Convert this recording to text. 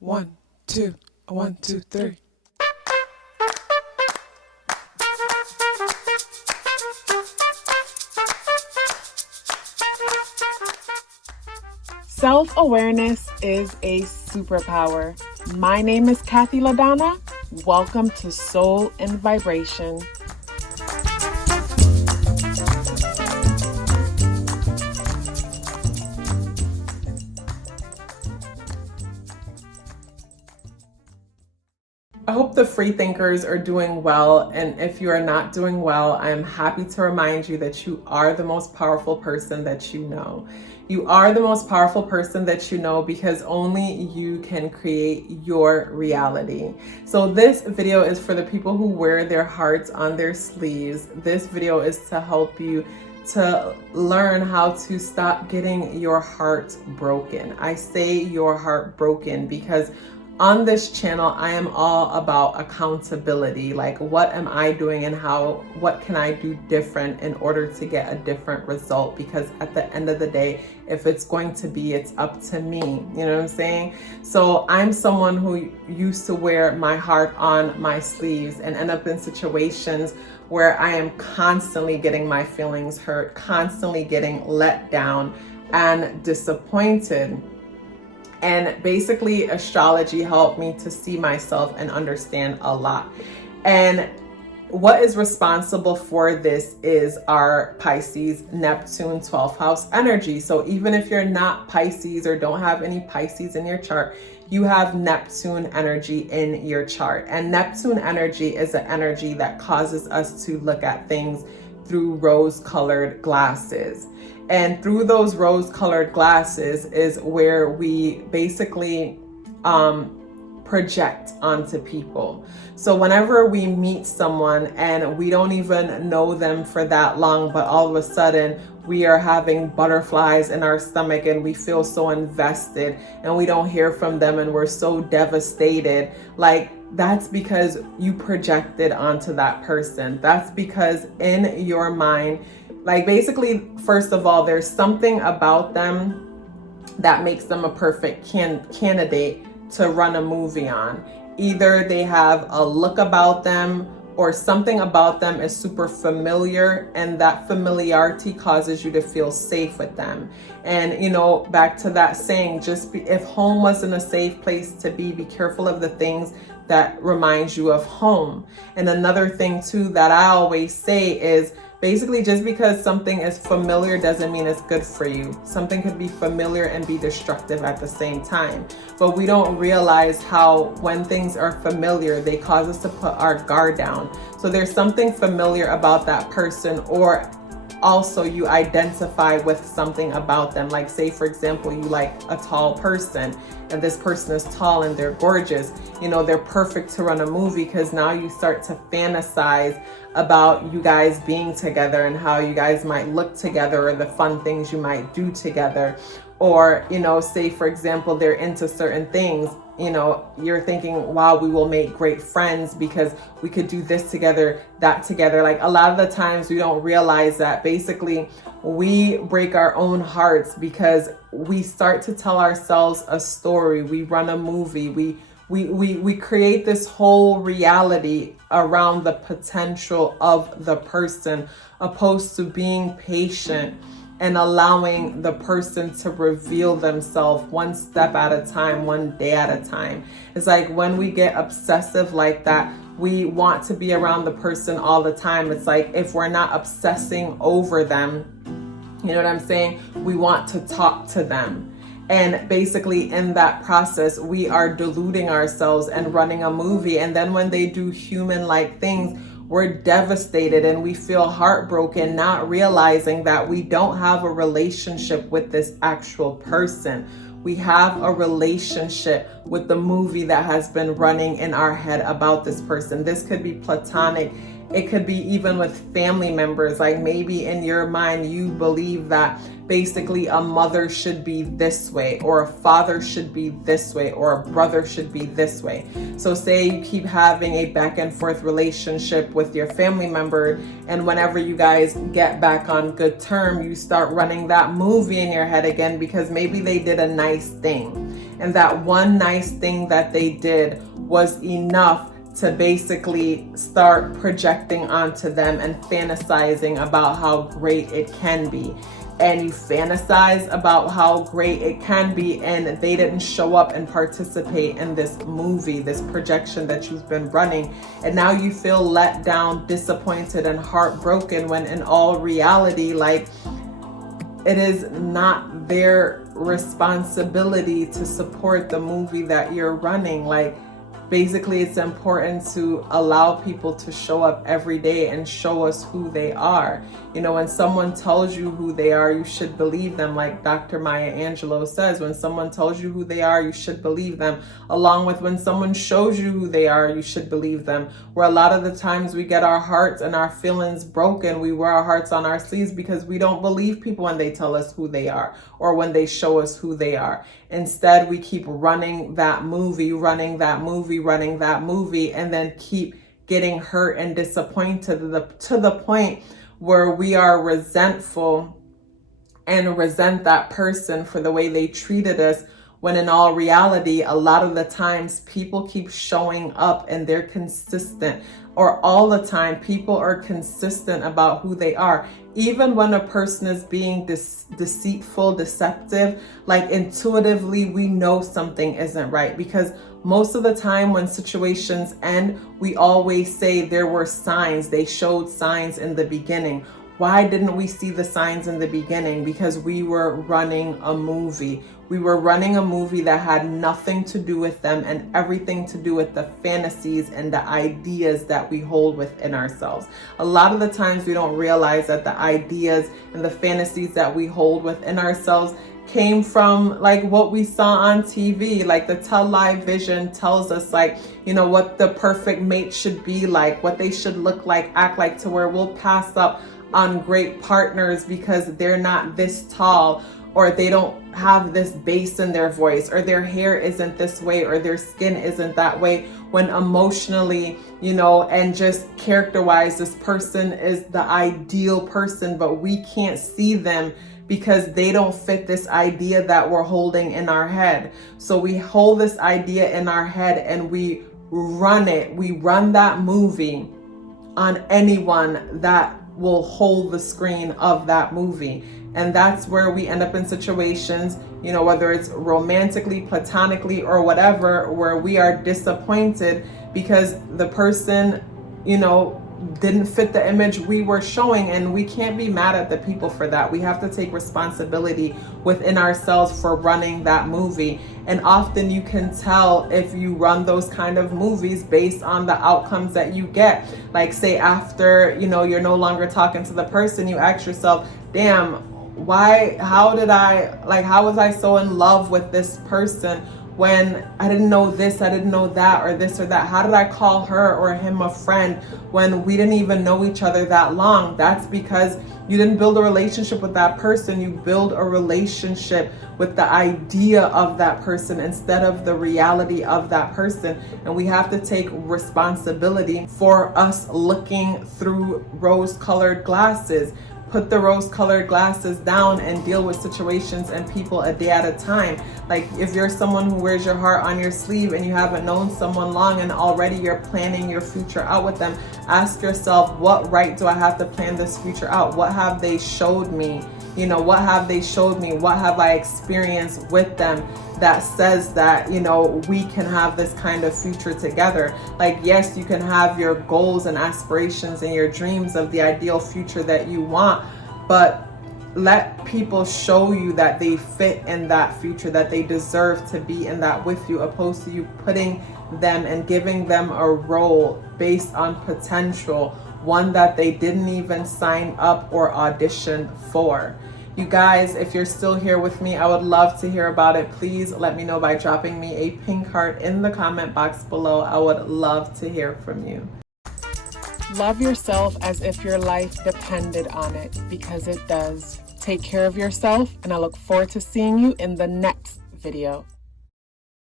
1, 2, 1, 2, 3. Self-awareness is a superpower. My name is KathyLaDonna. Welcome to Soul and Vibration. I hope the free thinkers are doing well, and if you are not doing well, I am happy to remind you that you are the most powerful person that you know. You are the most powerful person that you know because only you can create your reality. So this video is for the people who wear their hearts on their sleeves. This video is to help you to learn how to stop getting your heart broken. I say your heart broken because on this channel, I am all about accountability. Like, what am I doing and what can I do different in order to get a different result? Because at the end of the day, if it's going to be, it's up to me. You know what I'm saying? So I'm someone who used to wear my heart on my sleeves and end up in situations where I am constantly getting my feelings hurt, constantly getting let down and disappointed. And basically, astrology helped me to see myself and understand a lot. And what is responsible for this is our Pisces, Neptune, 12th house energy. So even if you're not Pisces or don't have any Pisces in your chart, you have Neptune energy in your chart. And Neptune energy is an energy that causes us to look at things through rose-colored glasses. And through those rose-colored glasses is where we basically project onto people. So whenever we meet someone and we don't even know them for that long, but all of a sudden we are having butterflies in our stomach and we feel so invested and we don't hear from them and we're so devastated, like that's because you projected onto that person. That's because in your mind, like basically, first of all, there's something about them that makes them a perfect candidate to run a movie on. Either they have a look about them or something about them is super familiar, and that familiarity causes you to feel safe with them. And you know, back to that saying, if home wasn't a safe place to be careful of the things that reminds you of home. And another thing too that I always say is, basically, just because something is familiar doesn't mean it's good for you. Something could be familiar and be destructive at the same time. But we don't realize how when things are familiar, they cause us to put our guard down. So there's something familiar about that person, or also you identify with something about them. Like say, for example, you like a tall person and this person is tall and they're gorgeous. You know, they're perfect to run a movie because now you start to fantasize about you guys being together and how you guys might look together or the fun things you might do together. Or, you know, say, for example, they're into certain things. You know, you're thinking, wow, we will make great friends because we could do this together, that together. Like a lot of the times we don't realize that basically we break our own hearts because we start to tell ourselves a story. We run a movie. We create this whole reality around the potential of the person, opposed to being patient and allowing the person to reveal themselves one step at a time, one day at a time. It's like when we get obsessive like that, we want to be around the person all the time. It's like if we're not obsessing over them, you know what I'm saying? We want to talk to them. And basically in that process, we are deluding ourselves and running a movie. And then when they do human-like things, we're devastated and we feel heartbroken, not realizing that we don't have a relationship with this actual person. We have a relationship with the movie that has been running in our head about this person. This could be platonic. It could be even with family members. Like maybe in your mind, you believe that basically a mother should be this way, or a father should be this way, or a brother should be this way. So say you keep having a back and forth relationship with your family member, and whenever you guys get back on good terms, you start running that movie in your head again because maybe they did a nice thing. and that one nice thing that they did was enough to basically start projecting onto them and fantasizing about how great it can be. And you fantasize about how great it can be, and they didn't show up and participate in this movie, this projection that you've been running. And now you feel let down, disappointed, and heartbroken, when in all reality, like, it is not their responsibility to support the movie that you're running. Like, basically, it's important to allow people to show up every day and show us who they are. You know, when someone tells you who they are, you should believe them. Like Dr. Maya Angelou says, when someone tells you who they are, you should believe them. Along with when someone shows you who they are, you should believe them. Where a lot of the times we get our hearts and our feelings broken, we wear our hearts on our sleeves because we don't believe people when they tell us who they are or when they show us who they are. Instead, we keep running that movie, and then keep getting hurt and disappointed to the point where we are resentful and resent that person for the way they treated us, when in all reality, a lot of the times people keep showing up and they're consistent, or all the time people are consistent about who they are. Even when a person is being deceitful, deceptive, like intuitively we know something isn't right, because most of the time when situations end, we always say there were signs, they showed signs in the beginning. Why didn't we see the signs in the beginning? Because we were running a movie. We were running a movie that had nothing to do with them and everything to do with the fantasies and the ideas that we hold within ourselves. A lot of the times we don't realize that the ideas and the fantasies that we hold within ourselves came from like what we saw on TV. Like the television tells us, like, you know, what the perfect mate should be like, what they should look like, act like, to where we'll pass up on great partners because they're not this tall, or they don't have this bass in their voice, or their hair isn't this way, or their skin isn't that way, when emotionally, you know, and just character-wise, this person is the ideal person, but we can't see them because they don't fit this idea that we're holding in our head. So we hold this idea in our head and we run it. We run that movie on anyone that will hold the screen of that movie. And that's where we end up in situations, you know, whether it's romantically, platonically, or whatever, where we are disappointed because the person, you know, didn't fit the image we were showing. And we can't be mad at the people for that. We have to take responsibility within ourselves for running that movie. And often you can tell if you run those kind of movies based on the outcomes that you get. Like, say after, you know, you're no longer talking to the person, you ask yourself, damn, how was I so in love with this person when I didn't know this, I didn't know that, or this or that? How did I call her or him a friend when we didn't even know each other that long? That's because you didn't build a relationship with that person. You build a relationship with the idea of that person instead of the reality of that person. And we have to take responsibility for us looking through rose-colored glasses. Put the rose-colored glasses down and deal with situations and people a day at a time. Like, if you're someone who wears your heart on your sleeve and you haven't known someone long and already you're planning your future out with them, ask yourself, what right do I have to plan this future out? What have they showed me? You know, what have they showed me? What have I experienced with them that says that, you know, we can have this kind of future together? Like, yes, you can have your goals and aspirations and your dreams of the ideal future that you want, but let people show you that they fit in that future, that they deserve to be in that with you, opposed to you putting them and giving them a role based on potential, one that they didn't even sign up or audition for. You guys, if you're still here with me, I would love to hear about it. Please let me know by dropping me a pink heart in the comment box below. I would love to hear from you. Love yourself as if your life depended on it, because it does. Take care of yourself, and I look forward to seeing you in the next video.